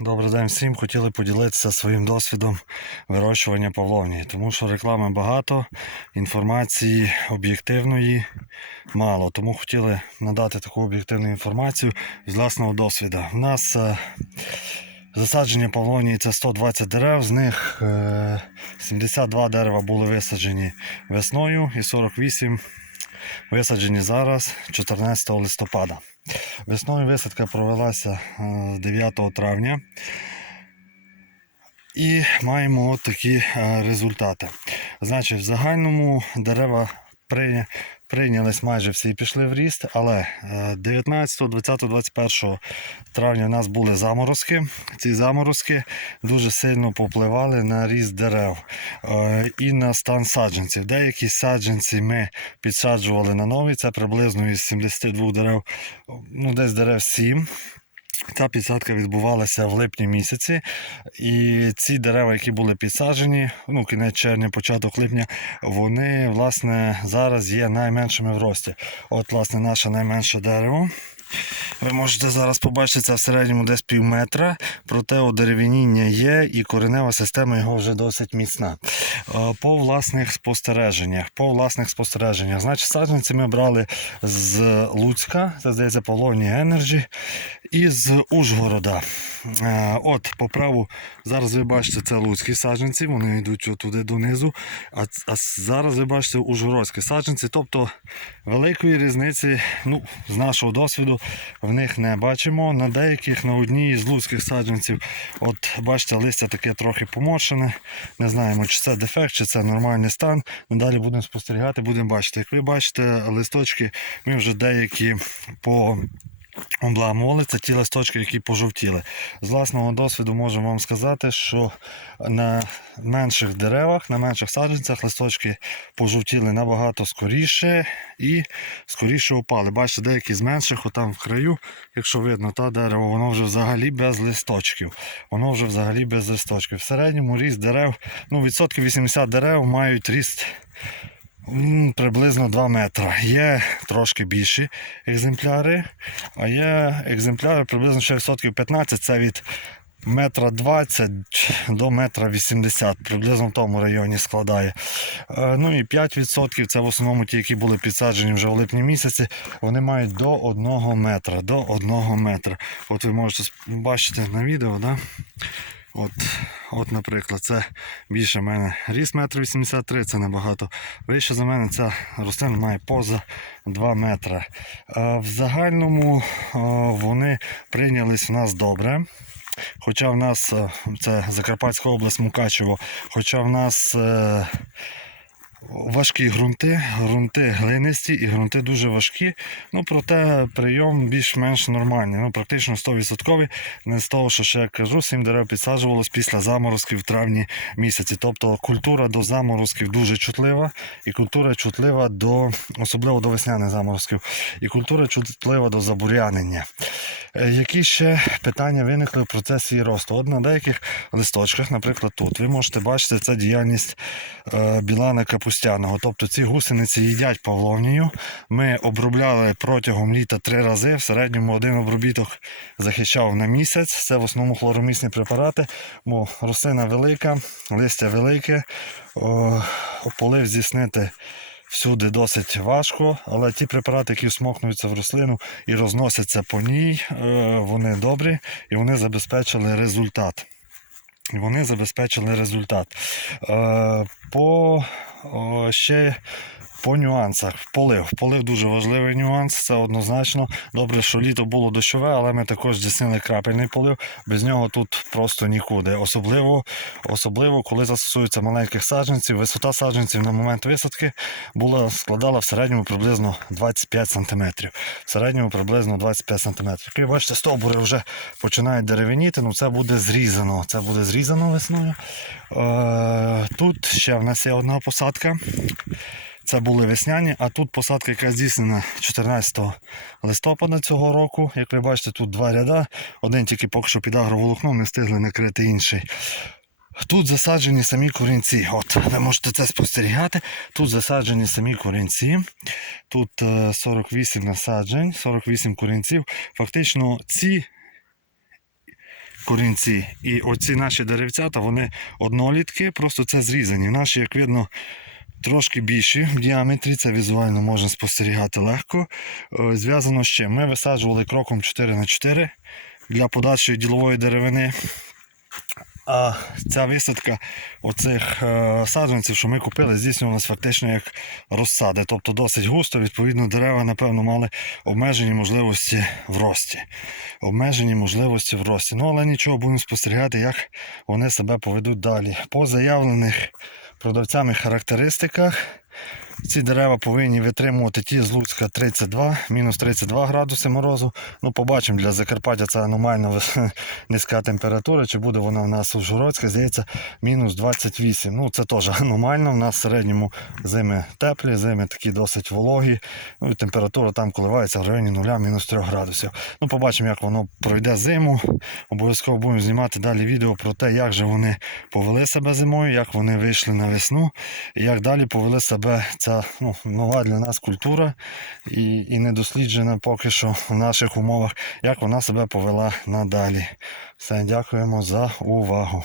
Добрий день всім. Хотіли поділитися своїм досвідом вирощування павловні, тому що реклами багато, інформації об'єктивної мало. Тому хотіли надати таку об'єктивну інформацію з власного досвіду. У нас е, засадження павловні це 120 дерев, з них е, 72 дерева були висаджені весною і 48 висаджені зараз 14 листопада. Весною висадка провелася е, 9 травня. І маємо от такі е, результати. Значить, в загальному дерева прийнялись майже всі і пішли в ріст, але е, 19, 20, 21 травня у нас були заморозки. Ці заморозки дуже сильно попливали на ріст дерев е, і на стан саджанців. Деякі саджанці ми підсаджували на нові, це приблизно із 72 дерев, ну десь дерев 7. Ця підсадка відбувалася в липні місяці, і ці дерева, які були підсаджені, ну кінець червня, початок липня, вони власне зараз є найменшими в рості. От, власне, наше найменше дерево. Ви можете зараз побачити це в середньому десь пів метра, проте одерев'яніння є і коренева система його вже досить міцна. Е, По власних спостереженнях, по власних спостереженнях, значить, саджанці ми брали з Луцька, це здається Полоні Energy, і з Ужгорода. Е, От, по праву, зараз ви бачите, це луцькі саджанці, вони йдуть туди донизу. А, а зараз ви бачите ужгородські саджанці. Тобто великої різниці, ну, з нашого досвіду, в них не бачимо. На деяких, на одній з луцьких саджанців, от бачите, листя таке трохи поморшене. Не знаємо, чи це дефект, чи це нормальний стан. Надалі будемо спостерігати, будемо бачити. Як ви бачите, листочки ми вже деякі по обламували. Це ті листочки, які пожовтіли. З власного досвіду можу вам сказати, що на менших деревах, на менших саджанцях листочки пожовтіли набагато скоріше і скоріше опали. Бачите, деякі з менших, отам в краю, якщо видно, та дерево, воно вже взагалі без листочків. Воно вже взагалі без листочків. В середньому ріст дерев, ну відсотків 80 дерев мають ріст. Приблизно 2 метри. Є трошки більші екземпляри, а є екземпляри приблизно ще відсотків 15, це від метра 20 до метра 80, приблизно в тому районі складає. Е, Ну і 5% це в основному ті, які були підсаджені вже в липні місяці, вони мають до 1 метра. До 1 метра. От ви можете бачити на відео, да? От, от, наприклад, це більше мене ріс 1,83 м, це набагато. Вище за мене ця рослина має поза 2 метри. Е, В загальному е, вони прийнялись в нас добре. Хоча в нас е, це Закарпатська область Мукачево, хоча в нас важкі ґрунти, ґрунти глинисті і ґрунти дуже важкі. Ну, проте прийом більш-менш нормальний. Ну, практично 100%. Не з того, що ще я кажу, 7 дерев підсаджувалось після заморозків в травні місяці. Тобто культура до заморозків дуже чутлива, і культура чутлива до, особливо до весняних заморозків, і культура чутлива до забурянення. Е, Які ще питання виникли в процесі її росту? От на деяких листочках, наприклад, тут ви можете бачити це діяльність е, білана капустяного. Тобто ці гусениці їдять павловнію. Ми обробляли протягом літа три рази. В середньому один обробіток захищав на місяць. Це в основному хлоромісні препарати, бо рослина велика, листя велике, полив здійснити всюди досить важко, але ті препарати, які всмокнуються в рослину і розносяться по ній, е, вони добрі і вони забезпечили результат. І Вони забезпечили результат. Е, По ще по нюансах. Полив. Полив дуже важливий нюанс, це однозначно. Добре, що літо було дощове, але ми також здійснили крапельний полив. Без нього тут просто нікуди. Особливо, особливо коли застосуються маленьких саджанців. Висота саджанців на момент висадки була, складала в середньому приблизно 25 см. В середньому приблизно 25 см. Ви бачите, стовбури вже починають деревеніти, ну це буде зрізано. Це буде зрізано весною. Е, тут ще в нас є одна посадка. Це були весняні, а тут посадка, яка здійснена 14 листопада цього року. Як ви бачите, тут два ряда. Один тільки поки що під агроволокном не встигли накрити інший. Тут засаджені самі корінці. От, ви можете це спостерігати. Тут засаджені самі корінці. Тут е, 48 насаджень, 48 корінців. Фактично, ці корінці. І оці наші деревцята, вони однолітки, просто це зрізані. Наші, як видно, трошки більші в діаметрі, це візуально можна спостерігати легко. Е, Зв'язано з чим? Ми висаджували кроком 4х4 для подальшої ділової деревини. А ця висадка оцих е, саджанців, що ми купили, здійснювалася фактично як розсади. Тобто досить густо, відповідно, дерева, напевно, мали обмежені можливості в рості. Обмежені можливості в рості. Ну, але нічого, будемо спостерігати, як вони себе поведуть далі. По заявлених продавцями характеристиках. Ці дерева повинні витримувати ті з Луцька 32, мінус 32 градуси морозу. Ну, побачимо, для Закарпаття це аномально низька температура. Чи буде вона в нас у Журоцьке, здається, мінус 28. Ну, це теж аномально. У нас в середньому зими теплі, зими такі досить вологі. Ну, і температура там коливається в районі 0, мінус 3 градусів. Ну, побачимо, як воно пройде зиму. Обов'язково будемо знімати далі відео про те, як же вони повели себе зимою, як вони вийшли на весну, і як далі повели себе ця ну, нова для нас культура і, і недосліджена поки що в наших умовах, як вона себе повела надалі. Все, дякуємо за увагу.